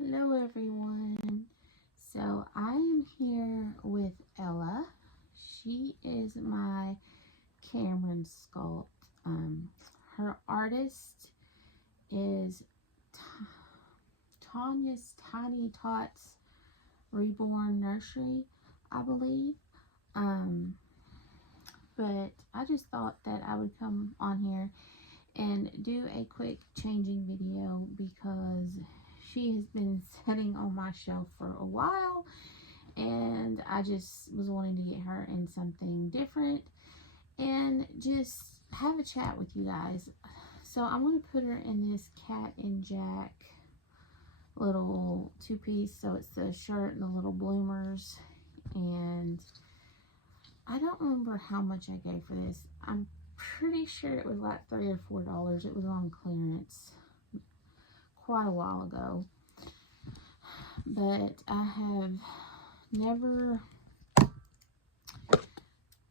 Hello everyone. So I am here with Ella. She is my Cameron sculpt. Her artist is Tanya's Tiny Tots Reborn Nursery, I believe. But I just thought that I would come on here and do a quick changing video because she has been sitting on my shelf for a while and I just was wanting to get her in something different and just have a chat with you guys. So I'm going to put her in this Cat and Jack little two-piece. So it's the shirt and the little bloomers, and I don't remember how much I gave for this. I'm pretty sure it was like $3 or $4. It was on clearance quite a while ago, but I have never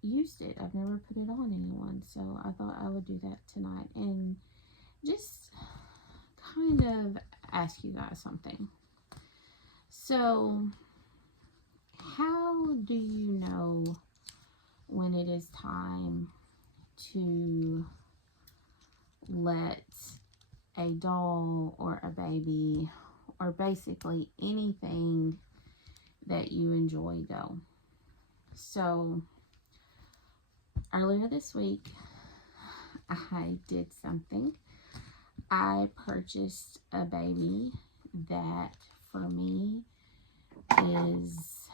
used it. I've never put it on anyone, so I thought I would do that tonight and just kind of ask you guys something. So how do you know when it is time to let a doll or a baby or basically anything that you enjoy go? So earlier this week I did something. I purchased a baby that for me is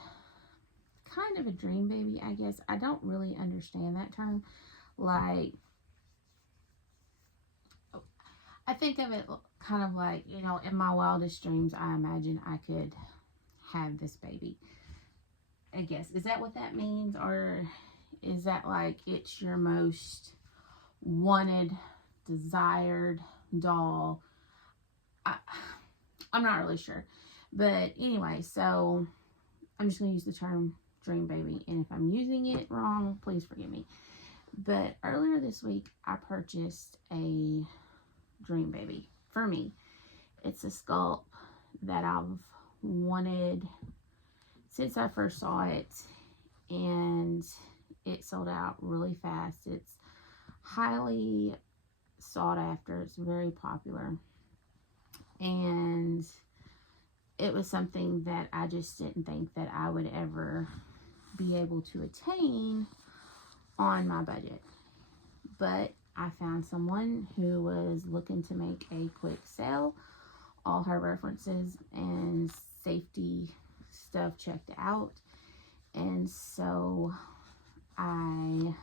kind of a dream baby, I guess. I don't really understand that term. Like, I think of it kind of like, you know, in my wildest dreams, I imagine I could have this baby. I guess. Is that what that means? Or is that like it's your most wanted, desired doll? I'm not really sure. But anyway, so I'm just going to use the term dream baby. And if I'm using it wrong, please forgive me. But earlier this week, I purchased a dream baby for me. It's a sculpt that I've wanted since I first saw it, and it sold out really fast. It's highly sought after. It's very popular, and it was something that I just didn't think that I would ever be able to attain on my budget. But I found someone who was looking to make a quick sale. All her references and safety stuff checked out, and so I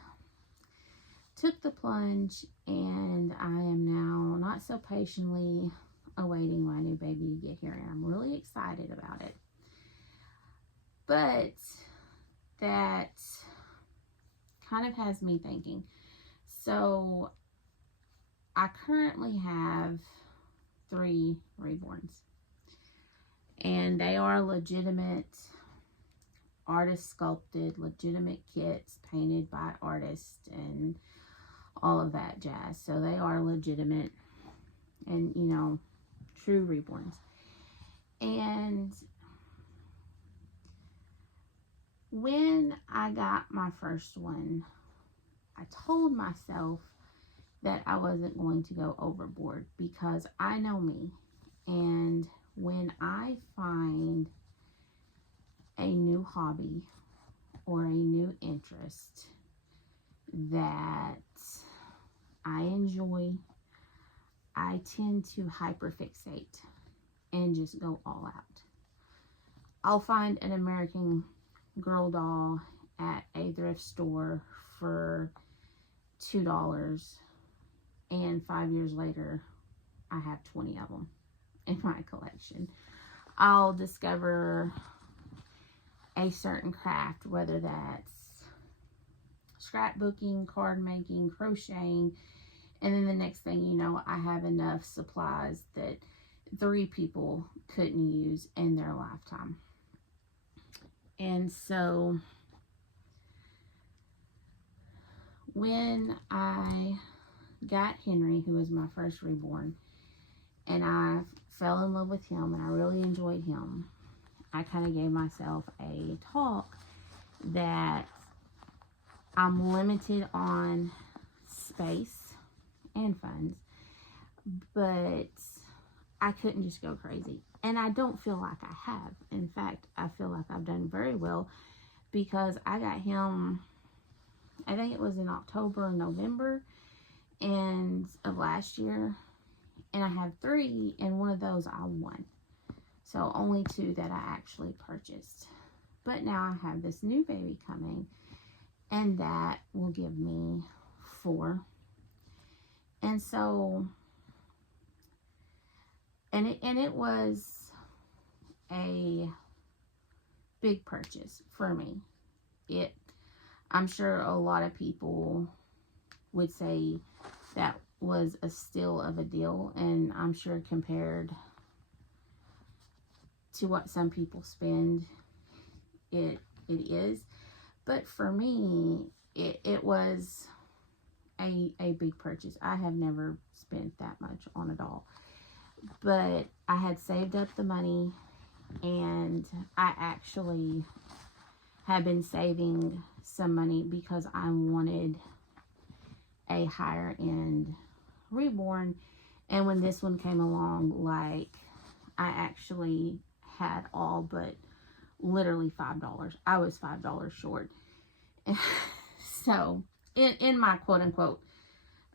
took the plunge, and I am now not so patiently awaiting my new baby to get here, and I'm really excited about it. But that kind of has me thinking. So I currently have 3 reborns, and they are legitimate artist sculpted, legitimate kits painted by artists and all of that jazz. So they are legitimate and, you know, true reborns. And when I got my first one, I told myself that I wasn't going to go overboard because I know me. And when I find a new hobby or a new interest that I enjoy, I tend to hyperfixate and just go all out. I'll find an American Girl doll at a thrift store for $2, and 5 years later I have 20 of them in my collection. I'll discover a certain craft, whether that's scrapbooking, card making, crocheting, and then the next thing you know, I have enough supplies that 3 people couldn't use in their lifetime. And so when I got Henry, who was my first reborn, and I fell in love with him and I really enjoyed him, I kind of gave myself a talk that I'm limited on space and funds, but I couldn't just go crazy. And I don't feel like I have. In fact, I feel like I've done very well because I got him, I think it was in October or November of last year. And I have 3, and one of those I won. So only 2 that I actually purchased. But now I have this new baby coming, and that will give me 4. And so, and it was a big purchase for me. I'm sure a lot of people would say that was a steal of a deal, and I'm sure compared to what some people spend, it is. But for me, it was a big purchase. I have never spent that much on a doll, but I had saved up the money, and I actually have been saving some money because I wanted a higher end reborn. And when this one came along, like, I actually had all but literally $5. I was $5 short. So in my quote unquote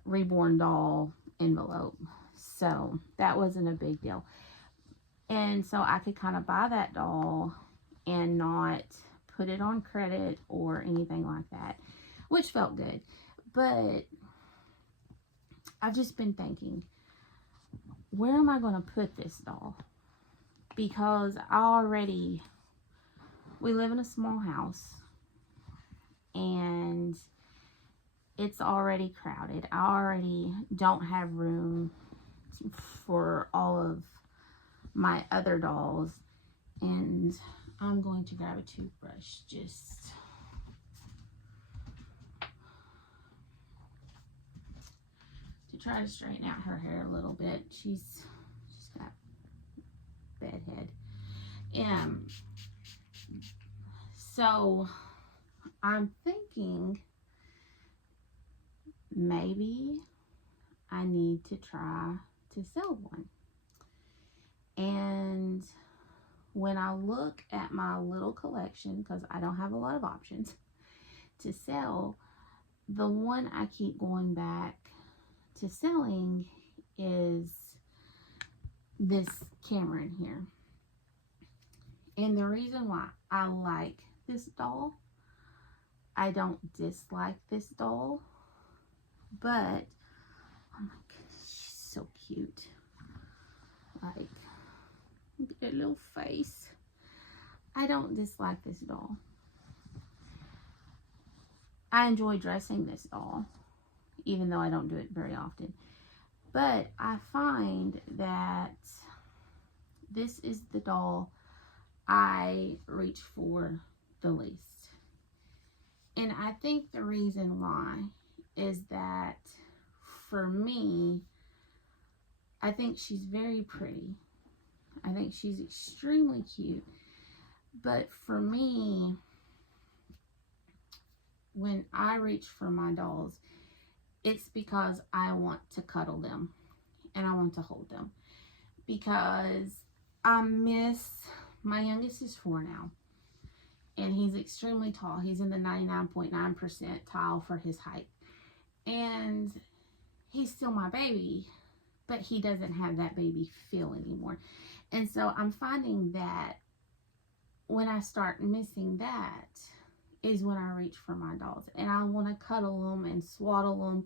reborn doll envelope, so that wasn't a big deal. And so I could kind of buy that doll and not put it on credit or anything like that, which felt good. But I've just been thinking, where am I going to put this doll? Because we live in a small house, and it's already crowded. I already don't have room for all of my other dolls, and I'm going to grab a toothbrush just to try to straighten out her hair a little bit. She's got bad head. So I'm thinking maybe I need to try to sell one. And when I look at my little collection, because I don't have a lot of options to sell, the one I keep going back to selling is this Cameron here. And the reason why I like this doll, I don't dislike this doll, but oh my goodness, she's so cute. Like, look at her little face. I don't dislike this doll. I enjoy dressing this doll, even though I don't do it very often. But I find that this is the doll I reach for the least. And I think the reason why is that for me, I think she's very pretty. I think she's extremely cute. But for me, when I reach for my dolls, it's because I want to cuddle them and I want to hold them. Because my youngest is 4 now, and he's extremely tall. He's in the 99.9 percentile for his height. And he's still my baby, but he doesn't have that baby feel anymore. And so I'm finding that when I start missing that is when I reach for my dolls. And I want to cuddle them and swaddle them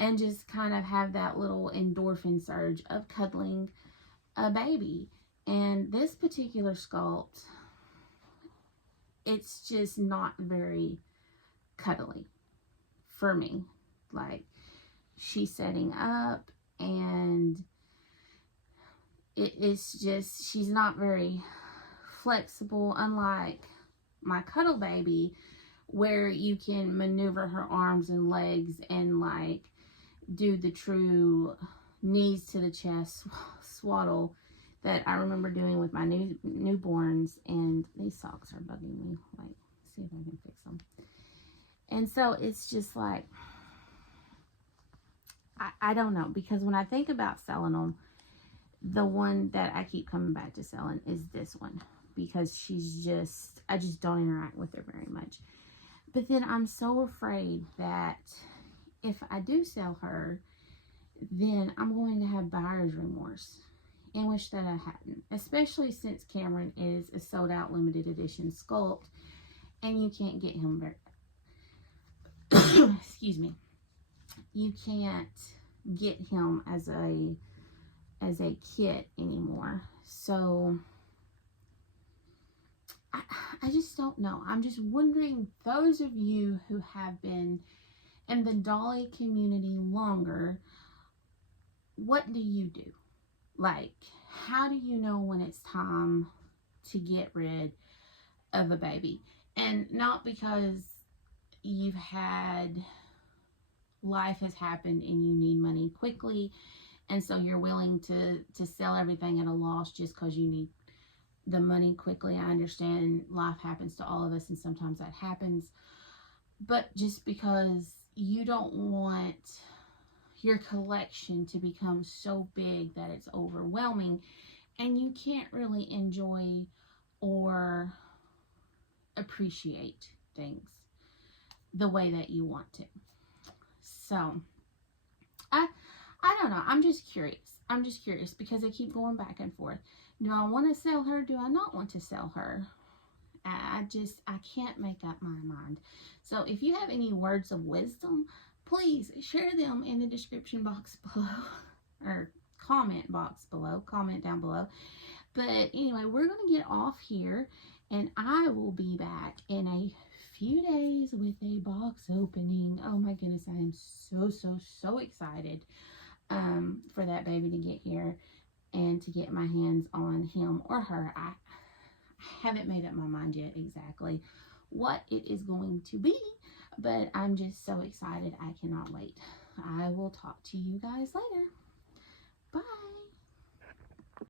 and just kind of have that little endorphin surge of cuddling a baby. And this particular sculpt, it's just not very cuddly for me. Like, she's setting up and it's just, she's not very flexible, unlike my cuddle baby, where you can maneuver her arms and legs and like do the true knees to the chest swaddle that I remember doing with my newborns, and these socks are bugging me. Like, see if I can fix them. And so it's just like, I don't know, because when I think about selling them, the one that I keep coming back to selling is this one, because I just don't interact with her very much. But then I'm so afraid that if I do sell her, then I'm going to have buyer's remorse, in which that I hadn't, especially since Cameron is a sold out limited edition sculpt, and you can't get him very, excuse me, you can't get him as a kit anymore. So I just don't know. I'm just wondering, those of you who have been in the dolly community longer, what do you do? Like, how do you know when it's time to get rid of a baby? And not because you've had, life has happened and you need money quickly, and so you're willing to sell everything at a loss just because you need the money quickly. I understand life happens to all of us, and sometimes that happens. But just because you don't want your collection to become so big that it's overwhelming and you can't really enjoy or appreciate things the way that you want to. So I don't know. I'm just curious. Because I keep going back and forth. Do I want to sell her? Do I not want to sell her? I can't make up my mind. So if you have any words of wisdom, please share them in the description box below, or comment box below, comment down below. But anyway, we're going to get off here, and I will be back in a few days with a box opening. Oh my goodness, I am so excited for that baby to get here and to get my hands on him or her. I haven't made up my mind yet exactly what it is going to be, but I'm just so excited. I cannot wait. I will talk to you guys later. Bye.